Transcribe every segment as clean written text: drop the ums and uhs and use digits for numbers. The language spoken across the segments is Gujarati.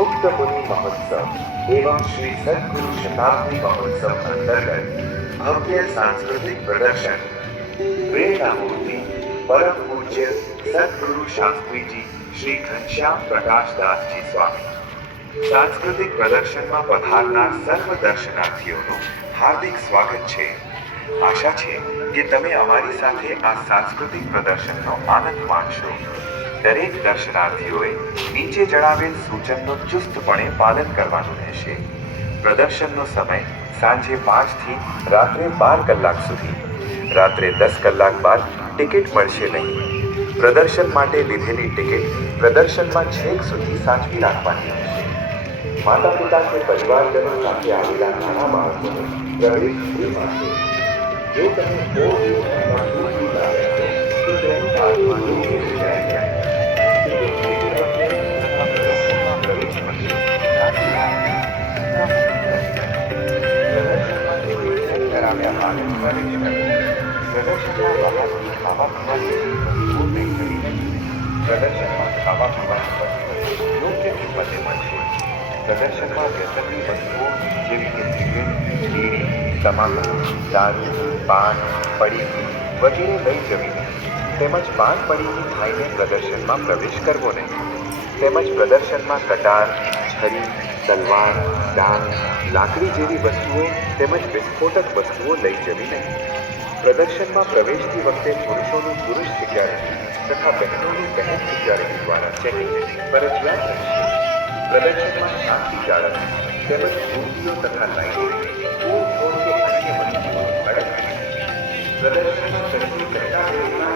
मुक्त मुनि महोत्सव एवं श्री सद्गुरु शताब्दी महोत्सव अंतर्गत भव्य सांस्कृतिक प्रदर्शन प्रेरणामूर्ति परम पूज्य सद्गुरु शास्त्री जी श्री घनश्याम प्रकाश दास जी स्वामी सांस्कृतिक प्रदर्शનમાં પધારનાર સર્વ દર્શનાર્થીઓનું હાર્દિક સ્વાગત છે। આશા છે કે તમે અમારી સાથે આ સાંસ્કૃતિક પ્રદર્શનનો આનંદ માણશો। દરેક દર્શનાર્થીઓએ નીચે જણાવેલ સૂચનનું ચુસ્તપણે પાલન કરવાનું રહેશે। પ્રદર્શનનો સમય સાંજે 5 થી રાત્રે 12 કલાક સુધી। રાત્રે 10 કલાક બાદ ટિકિટ મળશે નહીં। પ્રદર્શન માટે લીધેલી ટિકિટ પ્રદર્શનમાં છેક સુધી સાચવી રાખવાની રહેશે। માતા પિતા કે પરિવારજનો સાથે આવેલા નાના બાળકોને પ્રવેશ ફ્રીમાં છે। જો તમે 4 દિવસ અથવા 2 દિવસ આવ્યા છો તો તેની બાદમાં યોગ્ય જગ્યાએ પ્રવેશ મળશે। કરાવ્યા બાદ પ્રવેશ કરવો। પ્રદર્શનના બહારથી ખાવા પીવાની વસ્તુઓ નહીં ખરીદવી। પ્રદર્શનમાં ખાવા પીવાની વસ્તુઓ યોગ્ય કિંમતે મળશે। પ્રદર્શનમાં વ્યસનની વસ્તુઓ જેવી કે સિગરેટ, બીડી, તમાકુ, દારૂ, પાન, પડીકી વગેરે લઈ જવી નહીં। તેમજ પાન પડીકી ખાઈને પ્રદર્શનમાં પ્રવેશ કરવો નહીં। તેમજ પ્રદર્શનમાં કટાર, છરી, તલવાર, ડાંગ, લાકડી જેવી વસ્તુઓ તેમજ વિસ્ફોટક વસ્તુઓ લઈ જવી નહીં। પ્રદર્શનમાં પ્રવેશતી વખતે પુરુષોનું પુરુષ સિક્યોરિટી તથા બહેનોનું બહેન સિક્યોરિટી દ્વારા ચેકિંગ ફરજિયાત રહેશે। પ્રદર્શનમાં શાંતિ જાળવવી તેમજ મૂર્તિઓ તથા લાઇટોને ફૂલ કે અન્ય વસ્તુઓ અડકવી નહીં। પ્રદર્શનમાં ચટણી કરતા વેળા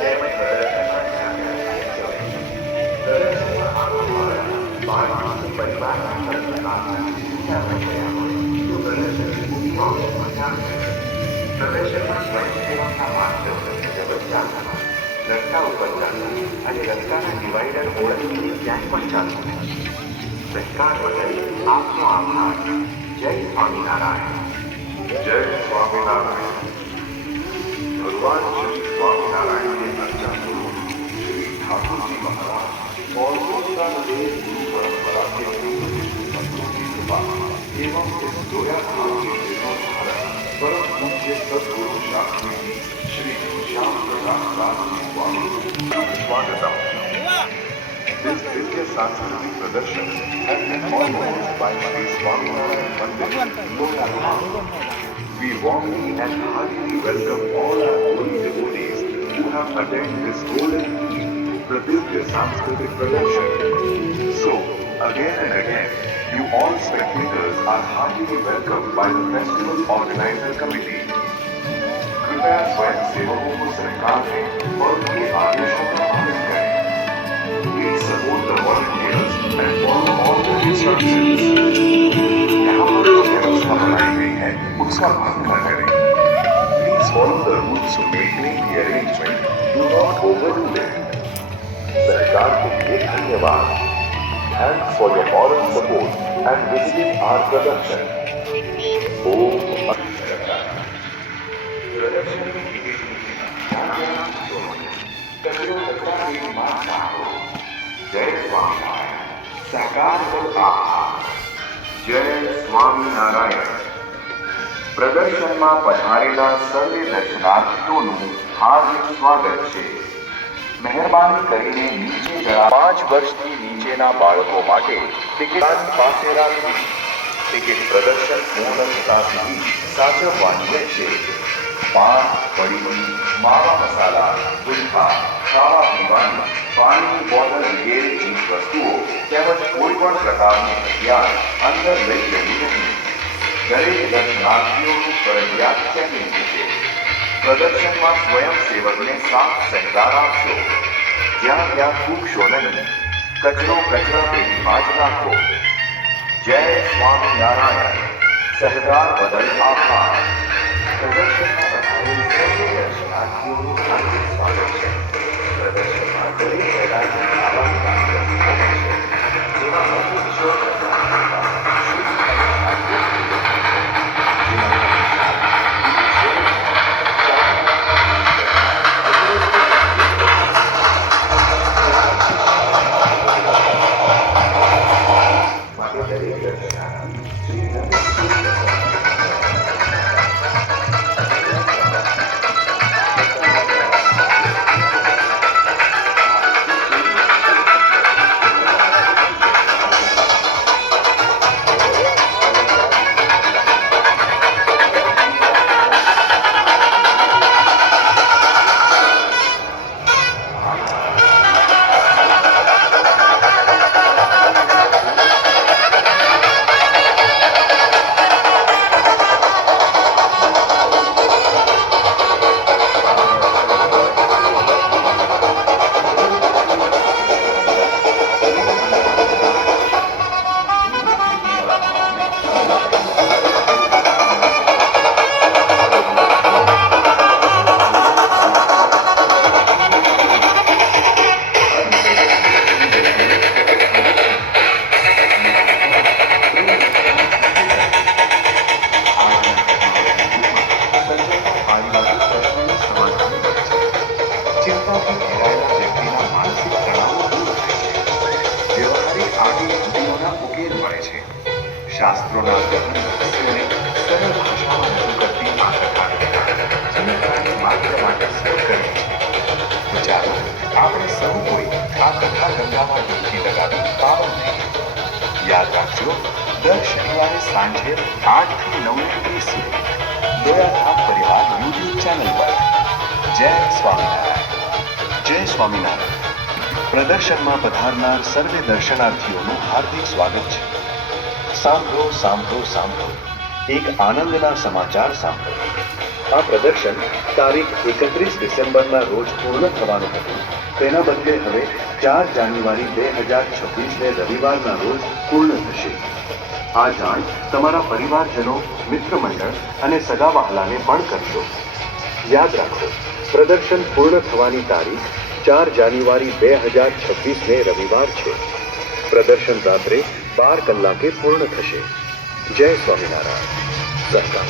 તેમજ પ્રદર્શનમાં બાળકો પરિવારના સભ્ય પ્રદર્શનમાં સ્વયંસેવકના માર્ગદર્શનની વ્યવસ્થા રસ્તા ઉપર ચાલવું અને રસ્તાના ડિવાઈડર ઓળખીને ક્યાંય પણ ચાલવું નહીં। સહકાર બદલ આપનો આભાર। જય સ્વામિનારાયણ। जय स्वामीनारायण। भगवान श्री स्वामीनारायण के अर्चा गुरु श्री ठाकुर जी महाराज और उत्तरादेश गुरु परंपरा के संतों की कृपा एवं इस जोया धाम के जीर्णोद्धारक परम पूज्य सद्गुरु शास्त्री जी श्री घनश्याम प्रकाश दास जी स्वामी स्वागतम। This Vidya Sanskriti Pradarshan has been organized by Shri Swaminarayan Mandir, Kolkata. We warmly and heartily welcome all our holy devotees who have attended this golden eve, the Vidya Sanskriti Pradarshan. So, again and again, you all spectators are heartily welcomed by the festival organizer committee. कृपया स्वयं सेवकों को सरकार में और उनके आदेशों का पालन करें। Please support the volunteers and follow all the instructions. यहाँ पर जो व्यवस्था बनाई गई है उसका भंग न करें। Please follow the rules to maintain the arrangement. Do not overdo them. सरकार के लिए धन्यवाद। Thanks for your moral support and visiting our production. ओम प्रदर्शन में टिकट जय स्वामीनारायण। सहकार पर आभार। जय स्वामीनारायण। પ્રદર્શનમાં પધારેલા સર્વે દર્શનાર્થીઓનું હાર્દિક સ્વાગત છે। મહેરબાની કરીને નીચે જણાવેલા 5 વર્ષથી નીચેના બાળકો માટે ટિકિટ પાસે રાખવી। ટિકિટ પ્રદર્શન પૂર્ણ થતા સુધી સાચવવાની રહેશે। પાન, પડીકી, માવા મસાલા, ગુટખા, ખાવા પીવાની, પાણીની બોટલ વગેરે ચીજ વસ્તુઓ તેમજ કોઈ પણ પ્રકારનું હથિયાર અંદર લઈ જવું નહીં। દરેક દર્શનાર્થીઓનું ફરજિયાત ચેકિંગ થશે। પ્રદર્શનમાં સ્વયંસેવકને સાથ સહકાર આપશો। જ્યાં ત્યાં થૂકશો નહીં। કચરો કચરા પેટીમાં જ નાખો। જય સ્વામિનારાયણ। સહકાર બદલ આભાર। પ્રદર્શનમાં પધારેલ સર્વે દર્શનાર્થીઓનું હાર્દિક સ્વાગત છે। પ્રદર્શનમાં દરેક પ્રકારની ખાવાની વાનગીઓ મળશે। જેમાં મધુ કિશોર શાસ્ત્રોના ગહન રહસ્યોને સરળ ભાષામાં રજૂ કરતી આ કથા જીવનકાળને માત્ર માટે સરળ કરી છે. તો ચાલો આપણે સૌ કોઈ આ કથા ગંગામાં ડૂબકી લગાવી પાવન થઈએ. યાદ રાખજો, દર શનિવારે સાંજે 8 થી 9:30 સુધી દયાધામ પરિવાર યુટ્યુબ ચેનલ પર. જય સ્વામિનારાયણ. જય સ્વામિનારાયણ. પ્રદર્શનમાં પધારનાર સર્વે દર્શનાર્થીઓનું હાર્દિક સ્વાગત છે. સાંભળો સાંભળો સાંભળો, એક આનંદના સમાચાર સાંભળો. આ પ્રદર્શન તારીખ 31 ડિસેમ્બરના રોજ પૂર્ણ થવાનું હતું. તેના બદલે હવે 4 જાન્યુઆરી 2026ને રવિવારના રોજ પૂર્ણ થશે. આ જાણ તમારા પરિવારજનો, મિત્ર મંડળ અને સગા વહાલાને પણ કરશો. યાદ રાખો, પ્રદર્શન પૂર્ણ થવાની તારીખ 4 જાન્યુઆરી 2026ને રવિવાર છે. પ્રદર્શન રાત્રે 12 કલાકે પૂર્ણ થશે. જય સ્વામિનારાયણ. સહકાર.